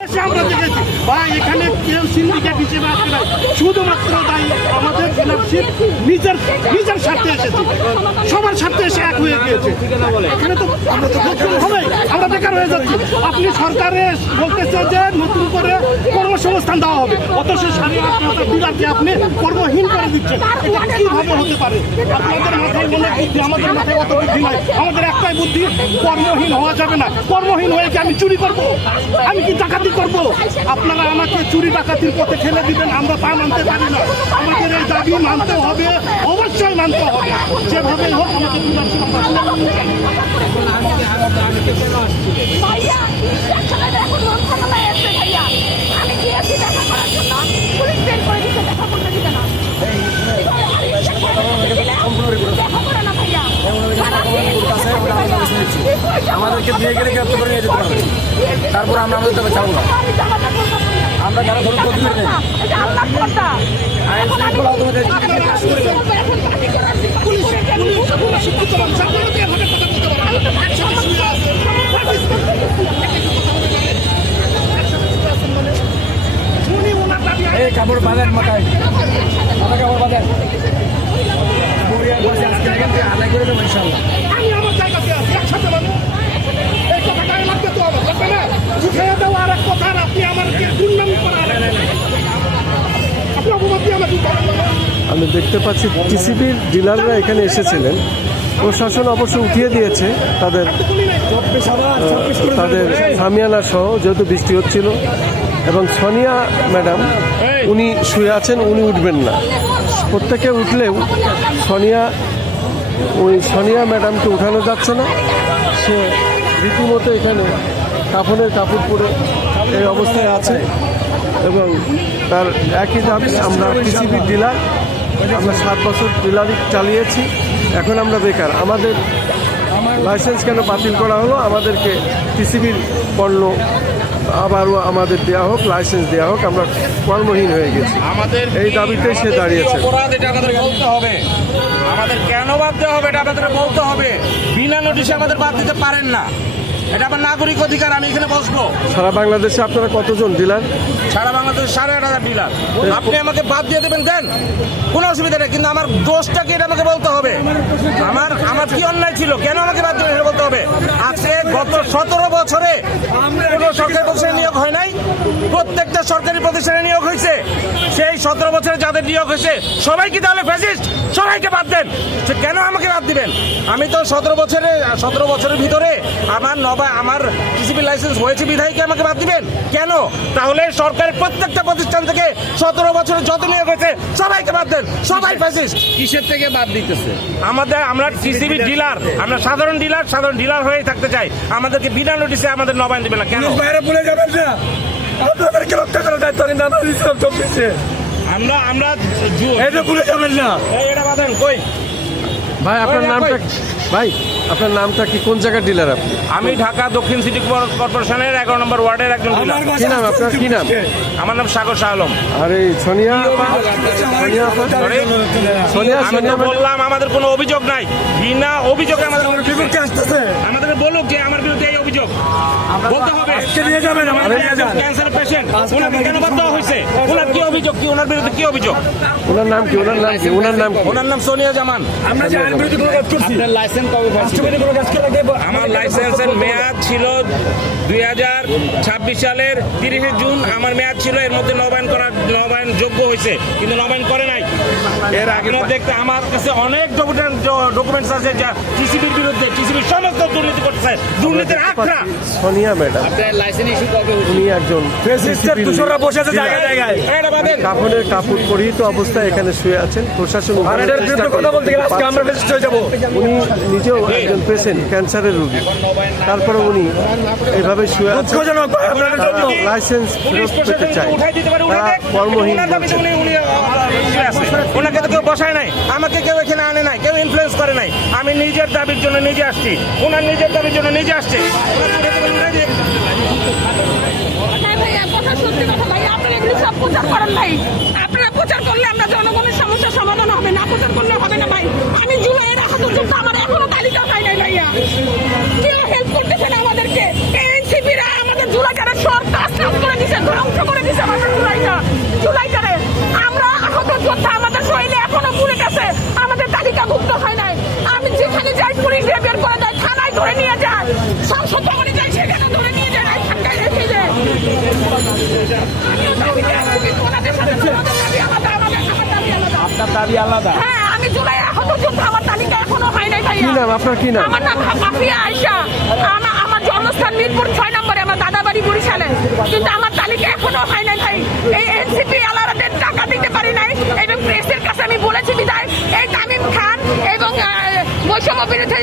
আমরা দেখেছি ভাই এখানে কেউ সিন্ডিকেট হিসেবে আসে নাই, শুধুমাত্র তাই আমাদের ডিলারশিপ নিজের স্বার্থে এসেছে, সবার স্বার্থে এসে এক হয়ে গিয়েছে। এখানে তো আমরা তো নতুন হবে, আমরা বেকার হয়ে যাচ্ছি। আপনি সরকারে বলতেছেন যে নতুন করে কর্মসংস্থান দেওয়া হবে, অথচ 8,500 ডিলারকে আপনি কর্মহীন করে দিচ্ছেন। এটা কিভাবে হতে পারে? আপনাদের মাথায় মনে বুদ্ধি, আমাদের মাথায় অত বুদ্ধি নাই। আমাদের একটাই বুদ্ধি, কর্মহীন হওয়া যাবে না। কর্মহীন হয়ে কি আমি চুরি করবো? আমি কি ডাকাতি করবো? আপনারা আমাকে চুরি ডাকাতির পথে ঠেলে দিবেন, আমরা তা মানতে পারি না। আমাদের এই দাবি মানতে হবে, অবশ্যই মানতে হবে। যেভাবে হোক আমাদের আমাদেরকে দিয়ে গেলে গ্রেপ্তার করে নিয়ে যেতে হবে, তারপর আমরা আমাদের তবে চাবো না। আমরা যারা ধরুন প্রতিদিন এই কাপড় বাজার মাথায় কাপড় বাজার আদায় করে দেবো ইনশাল্লাহ। আমি আমার জায়গাতে আছি, একসাথে মানুষ এই কথাটাই লাগবে তো আমার লাগবে না। উঠে দেওয়া আর এক কথা, আর আপনি আমাকে দুর্নামি করা আপনি অপবাদ দিয়ে আমাকে আমি দেখতে পাচ্ছি টিসিবির ডিলাররা এখানে এসেছিলেন। প্রশাসন অবশ্য উঠিয়ে দিয়েছে তাদের সামিয়ানা সহ, যেহেতু বৃষ্টি হচ্ছিল। এবং সোনিয়া ম্যাডাম উনি শুয়ে আছেন, উনি উঠবেন না। প্রত্যেকে উঠলেও সোনিয়া ম্যাডামকে উঠানো যাচ্ছে না। সে রীতিমতো এখানে কাফনের কাপড় পরে এই অবস্থায় আছে এবং তার একই দাবি, আমরা টিসিবির ডিলার, আমরা 7 বছর ডিলারি চালিয়েছি, এখন আমরা বেকার। আমাদের লাইসেন্স কেন বাতিল করা হলো? আমাদেরকে টিসিবির পণ্য আবারও আমাদের দেওয়া হোক, লাইসেন্স দেওয়া হোক, আমরা কর্মহীন হয়ে গেছি। আমাদের এই দাবিতে সে দাঁড়িয়েছে। অপরাধ এটা আমাদের বলতে হবে, আমাদের কেন বাদ দেওয়া হবে এটা আমাদের বলতে হবে। বিনা নোটিশে আমাদের বাদ দিতে পারেন না, এটা আমার নাগরিক অধিকার। আমি এখানে বসবো। সারা বাংলাদেশে আপনারা কতজন ডিলার? সারা বাংলাদেশে 8,500 ডিলার। আপনি আমাকে বাদ দিয়ে দেবেন, দেন, কোনো অসুবিধা নেই, কিন্তু আমার দোষটা কি এটা আমাকে বলতে হবে। আমার কি অন্যায় ছিল, কেন আমাকে বাদ দিয়ে বলতে হবে। আজকে গত 17 বছরে কোনো সরকারি প্রতিষ্ঠানে নিয়োগ হয় নাই, প্রত্যেকটা সরকারি প্রতিষ্ঠানে নিয়োগ হয়েছে। সেই 17 বছরে যাদের নিয়োগ হয়েছে সবাই কি তাহলে ফ্যাসিস্ট? সবাইকে বাদ দেন, কেন আমাকে বাদ দিবেন? আমি তো 17 বছরের ভিতরে আমার টিসিবি লাইসেন্স হয়েছে বিধায়কে আমাকে বাদ দিবেন কেন? তাহলে সরকারের প্রত্যেকটা প্রতিষ্ঠান থেকে 17 বছরে যত নিয়োগ হয়েছে সবাইকে বাদ দেন, সবাই ফ্যাসিস্ট। কিসের থেকে বাদ দিতেছে? আমরা টিসিবি ডিলার, আমরা সাধারণ ডিলার হয়ে থাকতে চাই। আমাদেরকে বিনা নোটিশে আমাদের নবায়ন দিবে না কেন? বাইরে ভুলে যাবেন না, আপনাদেরকে রক্ষা করার দায়িত্ব আমরা এটা ভুলে যাবেন না। এটা বাঁধেন কই ভাই আপনার নামটা কি? কোন জায়গার ডিলার আপনি? আমি ঢাকা দক্ষিণ সিটি কর্পোরেশনের 11 নম্বর ওয়ার্ডের একজন ডিলার। কি নাম আপনার? কি নাম? আমার নাম সাগর শাহ আলম। আর এই সোনিয়া বললাম আমাদের কোনো অভিযোগ নাই, বিনা অভিযোগে আমাদের বলুক যে আমার বিরুদ্ধে এই অভিযোগ বলতে হবে। ক্যান্সার পেশেন্ট, ওনাকে কেন বাদ দেওয়া হয়েছে? ওনার কি অভিযোগ, কি ওনার বিরুদ্ধে কি অভিযোগ? ওনার নাম কি? ওনার নাম সোনিয়া জামান। আমার লাইসেন্সের মেয়াদ ছিল 2026 সালের 30 জুন আমার মেয়াদ ছিল। এর মধ্যে নবায়ন যোগ্য হয়েছে, কিন্তু নবায়ন করে নাই। এর আগে দেখতে আমার কাছে অনেক ডকুমেন্টস আছে যা টিসিবির বিরুদ্ধে, টিসিবির সমস্ত দুর্নীতি করতেছে, দুর্নীতির আখড়া। সোনিয়া ম্যাডাম লাইসেন্স ইস্যু কবে? উনি একজন কাফনের কাপড় পরিহিত অবস্থায় এখানে শুয়ে আছেন। প্রশাসন উনি নিজেও একজন পেশেন্ট, ক্যান্সারের রোগী, তারপরে উনি এভাবে শুয়ে আছেন। লাইসেন্স ফেরত পেতে চায়, তারা কর্মহীন। ওনাকে তো কেউ বসায় নাই, আমাকে কেউ এখানে আনে নাই, কেউ ইনফ্লুয়েন্স করে নাই। আমি নিজের দাবির জন্য নিজে আসছি, ওনার নিজের দাবির জন্য নিজে আসছে। আপনারা প্রচার করলে আমরা জনগণের সমস্যার সমাধান হবে, না প্রচার করলে হবে না ভাই। আমি জুলাইয়ের আহত যুদ্ধ আমার এখনো তালিকা হয় নাই ভাইয়া, কেউ হেল্প করতেছে না আমাদেরকে। এনসিপিরা আমাদের জুলাই কারা সব কাজ করে মিসবিহেভিয়ার করে দেয়, থানায় ধরে নিয়ে যায়, সংসদ ভবনে যায়, সেখানে ধরে নিয়ে যায়, ঠান্ডায় রেখে যায়। আমিও দাবিতে আছি, কিন্তু ওনাদের সাথে আমাদের দাবি আলাদা, আমার দাবি আলাদা। আপনার দাবি আলাদা। হ্যাঁ, আমি জুলাই আহত যোদ্ধা, আমার তালিকা এখনো হয় নাই ভাইয়া। কি নাম আপনার, কি নাম? আমার নাম আফিয়া আয়েশা। আমার জন্মস্থান মিরপুর 6 নম্বরে, আমার দাদা বাড়ি বরিশালে, কিন্তু আমার তালিকা এখনো হয় নাই ভাই। এই এনসিপি আলারাদের টাকা দিতে পারি নাই, এবং প্রেসের কাছে আমি বলেছি বিদায় এই তামিম খান এবং বৈষম্য বিরোধী